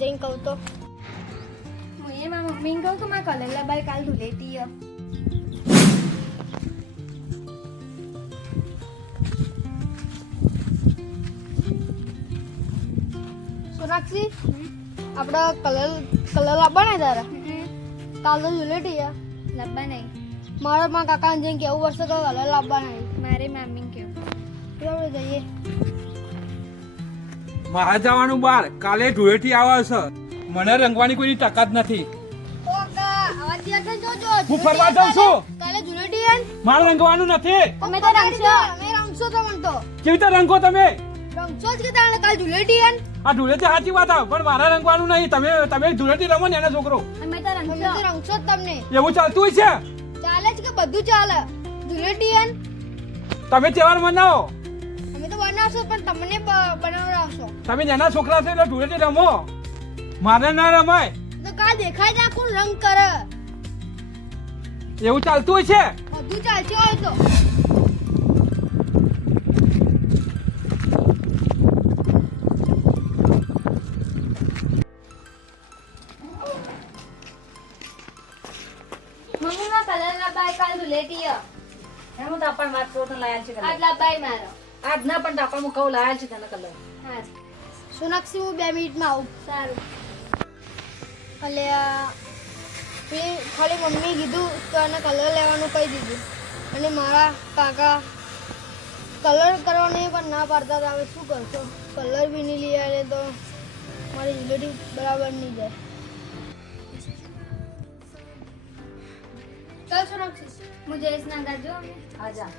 જઈને કહું તો હું એ મારા મમ્મીને કહું કે મારા કલર લબાઈ કાલ ધૂલેટી હે. સોનાક્ષી આપણે કલર લાવવાના તારા કાલ તો ધૂલેટી હે. લબ્બા નહીં, મારા માં કાકાને જઈને કેવું પડશે કે કલર લાવવાના મારે મમ્મીને કહું. આપણે જઈએ. મારે જવાનું બહાર, કાલે ધૂળેટી આવે છે. મને રંગવાની કોઈની તાકાત નથી. હું ફરવા જાઉં છું. કાલે ધૂળેટી હે ને? મારે રંગવાનું નથી. તમે તો રંગશો. તમે રંગશો તો મને તો કેવી રીતે રંગો તમે? રંગશો જ કે તાણે કાલ ધૂળેટી હે ને? આ ધૂળેટી સાચી વાત આવે, પણ મારે રંગવાનું નહીં. તમે ધૂળેટી રમો ને એના છોકરો. અમે તો તમે રંગશો. તો રંગશો જ તમને. એવું ચાલતું હોય છે. ચાલે જ કે બધું ચાલે. ધૂળેટી હે ને? તમે તહેવાર મનાવો. અમે તો બનાવશો પણ તમને બનાવડાવશો. તમે નાના છોકરા છો એટલે ધૂળેટી રમો. મારે ના રમાય. તો કાલ દેખાય જાય કોણ રંગ કરે. એવું ચાલતું હોય છે. બધું ચાલશે હોય તો. મમ્મી માં કલર લબાઈ કાલ ધૂલેટી હે. એમ તો આપણ વાત કરો તો લાયા છે આજ કલર. લબાઈ મારો. આજ ના પણ આપણ હું કહું લાયા છે તને કલર. હા સોનાક્ષી હું 2 મિનિટમાં આવું. સારું. અલ્યા ખાલી મમ્મી કીધું તો એને કલર લેવાનું કહી દીધું અને મારા કાકા કલર કરવાનું પણ ના પાડતા હતા. હવે શું કરશો, કલર બી નહીં લઈ આવે તો મારી જિંદગી બરાબર નહીં જાય. ચાલ સોનાક્ષી. હું જઈશ ના ગાજો. આજા.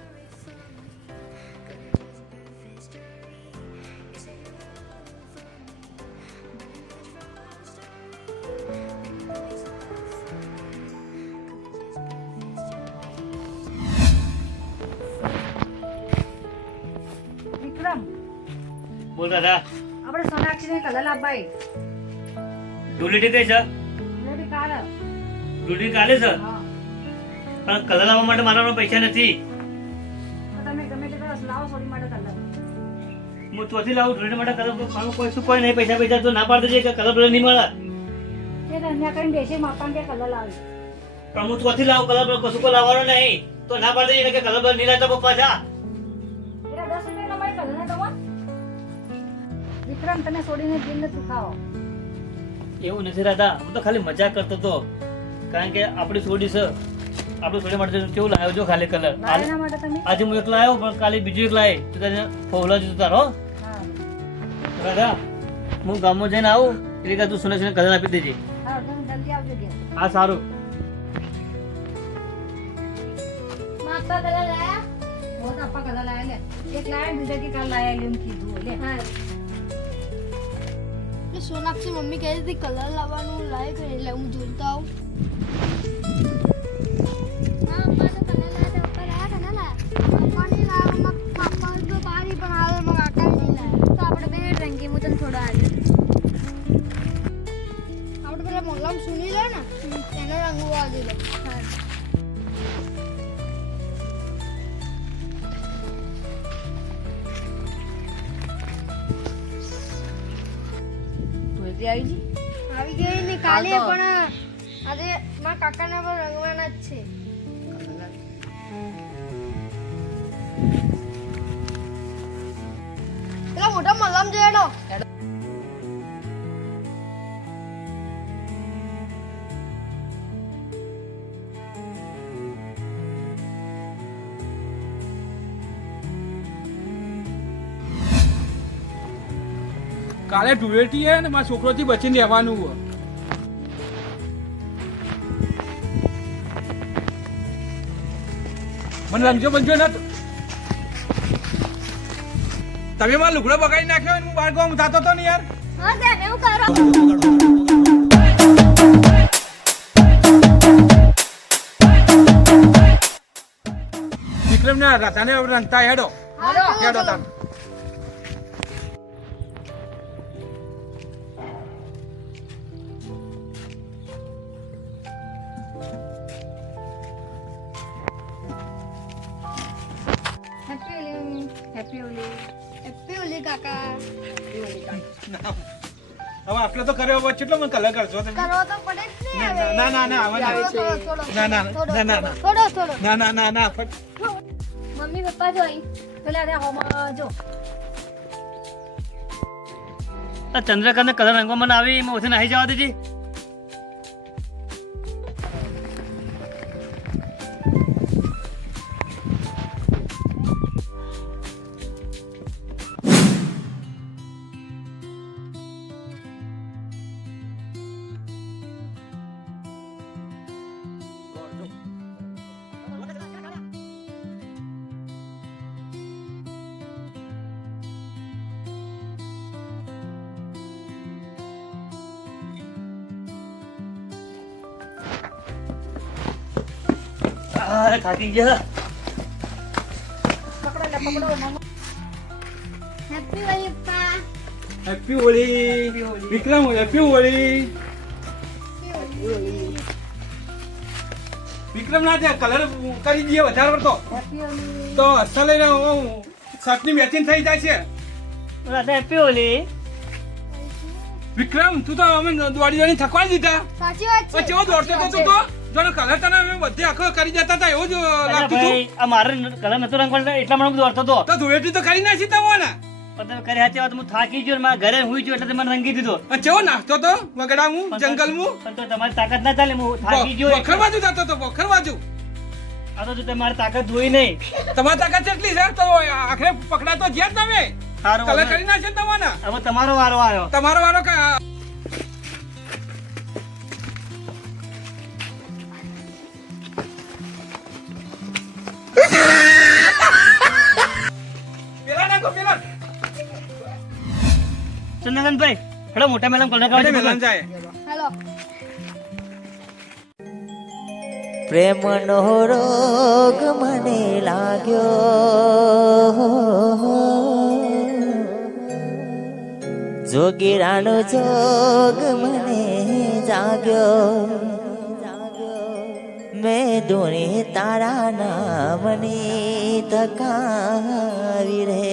વિક્રમ, બોલ દાદા. આપણે સોનાક્ષીને કલર લાવવાય. ધૂળેટી કઈ છે? Lady car. ધૂળેટી કાલે છે, હા. પણ કલર લાવવા માટે મારા પાસે પૈસા નથી. તો તમે ગમે તે કરો, લાવો સોડી માટે કલર. હું ચોથી લાવું ધૂળેટી માટે કલર. મારું કોઈ શું કોઈ નહીં, પૈસા તો ના પાડી દેજે કે કલર બલર નહીં મળે. તે ધન્યા કરીને દેશે માપાન કે કલર લાવી. પણ હું ચોથી લાવું કલર બલર કશું કોઈ લાવવાનો નહીં, તો ના પાડી દેજે કે કલર બલર નહીં લાવતા પપ્પા જા. એટલે 10 રૂપિયા તમારી કલર ના દવા. વિક્રમ, તમે સોડીને દિલ ને સુખાવો. એવું નથી દાદા, હું તો ખાલી મજાક કરતો હતો. કારણ કે આપણી સોડી છે, આપણી સોડી માટે કેવું લાવ્યો જો ખાલી કલર. એના માટે તમે. આજે હું એકલો આવ્યો, પણ કાલે બીજું એક લાવે તો તને ફોલા જતો તારો. હા. દાદા, હું ગામમાં જઈને આવું એટલે કે તું સુને કલર આપી દેજે. હા, તમે જલ્દી આવજો ઘેર. હા સારું. માપા કલર લાયા. બહુ તો આપા કલર લાયા લે. એક લાયા બીજા કે કાલ લાયા લે એમ કીધું લે. હા એટલે સોનાક્ષી મમ્મી કહે છે કલર લાવવાનું લાવે કે એટલે હું જોઈતો આવું. હા પપ્પા તો કલર લાયા. પપ્પા લાયા કે ના લાયા? પપ્પા નહીં લાવ્યો, પપ્પા તો બારી પણ આવે, મારા કાકા નહીં લાવ્યો. તો આપણે બે રંગી હું તને થોડો આવ્યો. આપણે પેલા મોલામ સુની લે ને એને રંગવા દીધો. ધોતી આવી જી. આવી ગઈ ને કાલે હા તો. પણ આજે મારા કાકાને પણ રંગવાના જ છે. પેલા મોટા મલમ જોયેલો. કાલે ધૂળેટી હે ને મારા છોકરોથી બચીને રહેવાનું હોય. મને રંગજો બંજો ના તમે મારા લુગડો બગાડી નાખ્યો અને હું બહાર ગામ થતો હતો ને યાર. હા તમે એવું કરો. વિક્રમ ને રાધાને રંગતા હેડો હેડો તાર. હેપી હોલી. હેપી હોલી કાકા. હવે આટલો તો કર્યો હવે કેટલો મને કલર કરશો તમે કરવો તો પડે જ ને હવે. ના ના ના હવે ના થોડો ના ના થોડો ના ના ના થોડો થોડો ના ના ના ના મમ્મી પપ્પા જો અહીં પેલા અરે હોમાં જો આ ચંદ્રકાંતને કલર રંગવા મને આવી એમાં ઓછી નાહી જવા દેજી. થાકી ગયા. હેપી હોળી પપ્પા. હેપી હોળી વિક્રમ હેપી હોળી વિક્રમ ના ત્યાં કલર કરી દઈએ વધારે પડતો તો અસલ લઈને શર્ટની મેચિંગ થઈ જાય છે. રાધા હેપી હોલી. વિક્રમ તું તો અમે દોડી દોડી થકવાડી દીધા. સાચી વાત છે. કેવો દોડતો હતો તું તો જોડે કલર તને અમે બધે આખો કરી જતા હતા એવું જ લાગતું હતું. ભાઈ આ મારે કલર નતો રંગવાનો એટલા મને દોડતો હતો. તો ધૂળેટી તો કરી નાખી તમને. પણ તમે કરી સાચી વાત, હું થાકી ગયો ને મારા ઘરે હુઈ ગયો એટલે મને રંગી દીધો. અને કેવો નાખતો તો વગડામું જંગલમાં પણ તો તમારી તાકાત ના ચાલે, હું થાકી ગયો. વખર બાજુ જતો તો વખર બાજુ. આ તો જો તમારી તાકાત જોઈ નહીં. તમારી તાકાત કેટલી છે તો આખરે પકડાતો જ્યાં તમે સારું કલર વાંધો કરી નાખશે ને તમારા. નહીં. હવે તમારો વારો આવ્યો. તમારો વારો પેલા નાખો પેલા ચંદ્રકાંતભાઈ હેડો મોટા મેડમ કલર કાઢી મેલાન જાય. હેલો. પ્રેમનો રોગ મને લાગ્યો, જોગીરાનો જોગ મને જાગ્યો, મેં દોણી તારા નામની તકાવી રે.